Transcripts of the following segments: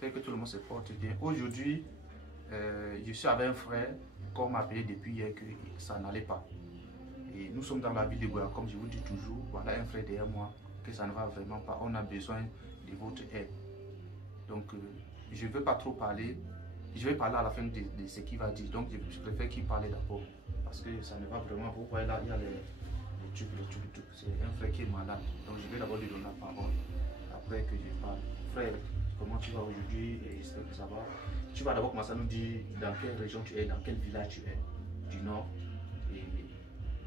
j'espère que tout le monde se porte bien. Aujourd'hui, je suis avec un frère qu'on m'a appelé depuis hier que ça n'allait pas. Et nous sommes dans la ville de Goya, comme je vous dis toujours, voilà un frère derrière moi, que ça ne va vraiment pas. On a besoin de votre aide. Donc, je ne veux pas trop parler. Je vais parler à la fin de ce qu'il va dire. Donc, je préfère qu'il parle d'abord. Parce que ça ne va vraiment. Vous voyez là, il y a les tubes. C'est un frère qui est malade. Donc, je vais d'abord lui donner la parole. Après que je parle. Frère, comment tu vas aujourd'hui? J'espère que ça va. Tu vas d'abord commencer à nous dire dans quelle région tu es, dans quel village tu es, du nord. Et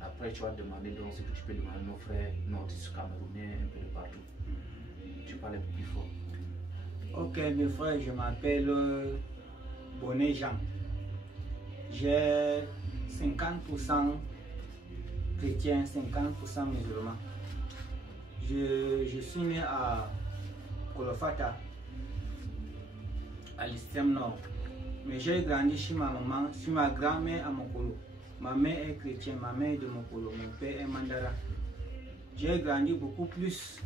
après, tu vas demander donc ce que tu peux demander à nos frères nordistes, camerounais, un peu de partout. Tu parles un peu plus fort. Ok, mes frères, je m'appelle Bonnet Jean. J'ai 50% chrétien, 50% musulman. Je suis né à Kolofata, à l'extrême nord. Mais j'ai grandi chez ma maman, chez ma grand-mère à Mokolo. Ma mère est chrétienne, ma mère est de Mokolo, mon père est Mandara. J'ai grandi beaucoup plus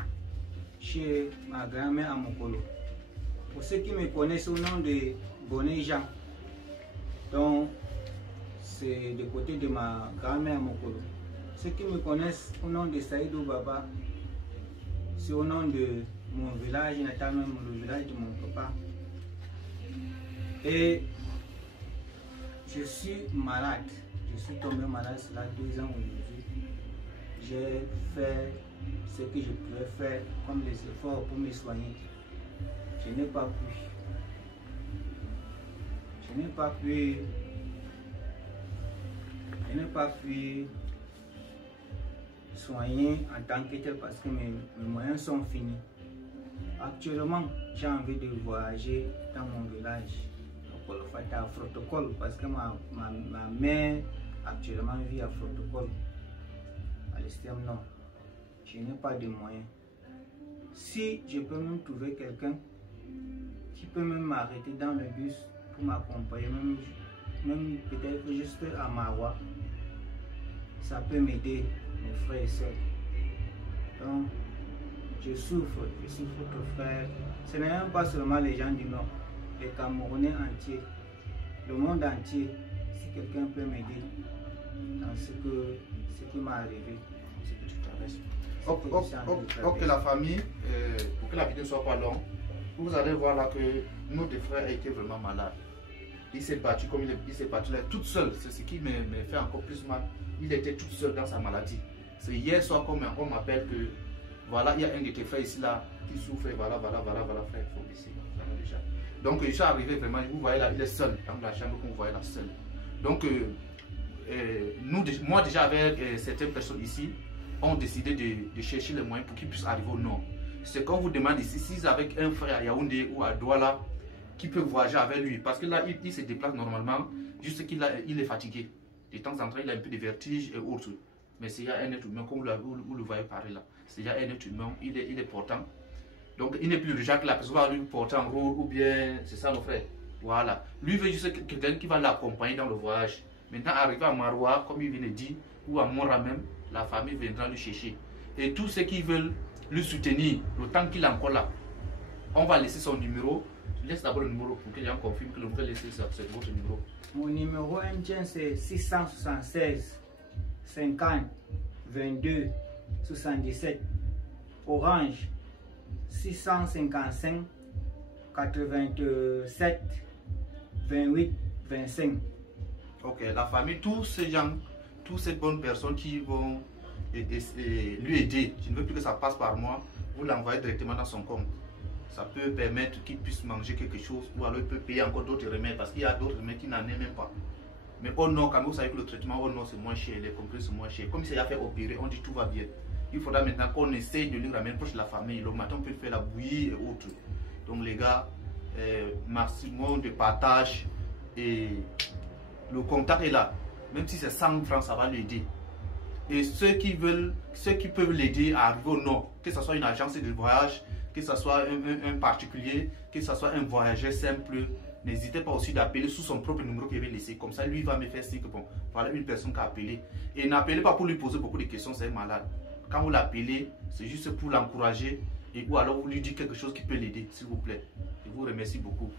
chez ma grand-mère à Mokolo. Pour ceux qui me connaissent au nom de Bonnet Jean, donc c'est du côté de ma grand-mère à Mokolo. Ceux qui me connaissent au nom de Saïdou Baba, c'est au nom de mon village natal, même le village de mon papa. Et je suis malade. Je suis tombé malade cela 2 ans aujourd'hui. J'ai fait ce que je pouvais faire comme les efforts pour me soigner. Je n'ai pas pu. Je n'ai pas pu soigner en tant que tel parce que mes moyens sont finis. Actuellement, j'ai envie de voyager dans mon village. Donc, il faut un protocole parce que ma mère actuellement vit à protocole à l'extrême nord. Je n'ai pas de moyens. Si je peux même trouver quelqu'un qui peut même m'arrêter dans le bus pour m'accompagner, même peut-être juste à Mawa, ça peut m'aider, mes frères et sœurs. Donc, je souffre tout frère. Ce n'est même pas seulement les gens du Nord, les Camerounais entiers, le monde entier. Si quelqu'un peut m'aider dans ce qui m'est arrivé, Ce que tu traverses. Ok, la famille, pour que la vidéo ne soit pas longue, vous allez voir là que notre frère a été vraiment malade. Il s'est battu comme il s'est battu là, toute seule. C'est ce qui me fait encore plus mal. Il était toute seule dans sa maladie. C'est hier soir qu'on m'appelle que voilà, il y a un de tes frères ici là qui souffre. Voilà, frère, il faut baisser. Déjà. Donc je suis arrivé vraiment, vous voyez là, il est seul dans la chambre qu'on voyait là seul. Donc moi déjà avec certaines personnes ici, ont décidé de chercher les moyens pour qu'ils puissent arriver au nord. C'est quand vous demandez ici, s'ils avec un frère à Yaoundé ou à Douala qui peut voyager avec lui, parce que là il se déplace normalement, juste qu'il est fatigué. De temps en temps il a un peu de vertige et autres. Mais s'il y a un être humain, comme vous le voyez parler là, s'il y a un être humain, il est portant. Donc il n'est plus le Jacques, la personne va lui porter en rôle ou bien c'est ça nos frères. Voilà. Lui veut juste quelqu'un qui va l'accompagner dans le voyage. Maintenant arrivé à Maroua, comme il vient de dire, ou à Mora même, la famille viendra le chercher. Et tous ceux qui veulent le soutenir, le temps qu'il est encore là, on va laisser son numéro. Je laisse d'abord le numéro pour que les gens confirment que le va laisser c'est votre numéro. Mon numéro indien c'est 676 50 22 77. Orange 655 87 28 25. Ok, la famille, tous ces gens, toutes ces bonnes personnes qui vont lui aider, je ne veux plus que ça passe par moi, vous l'envoyez directement dans son compte. Ça peut permettre qu'il puisse manger quelque chose ou alors il peut payer encore d'autres remèdes parce qu'il y a d'autres remèdes qui n'en est même pas. Mais au nord, quand vous savez que le traitement au nord c'est moins cher, les comprimés c'est moins cher. Comme il s'est fait opérer, on dit tout va bien. Il faudra maintenant qu'on essaye de lui ramener proche de la famille. Le matin, on peut faire la bouillie et autres. Donc les gars, maximum de partage et le contact est là. Même si c'est 100 francs, ça va l'aider. Et ceux qui peuvent l'aider à arriver au nord, que ce soit une agence de voyage, que ce soit un particulier, que ce soit un voyageur simple, n'hésitez pas aussi d'appeler sous son propre numéro qu'il avait laissé. Comme ça, lui va me faire signe que bon, voilà une personne qui a appelé. Et n'appelez pas pour lui poser beaucoup de questions, c'est malade. Quand vous l'appelez, c'est juste pour l'encourager et ou alors vous lui dites quelque chose qui peut l'aider, s'il vous plaît. Je vous remercie beaucoup.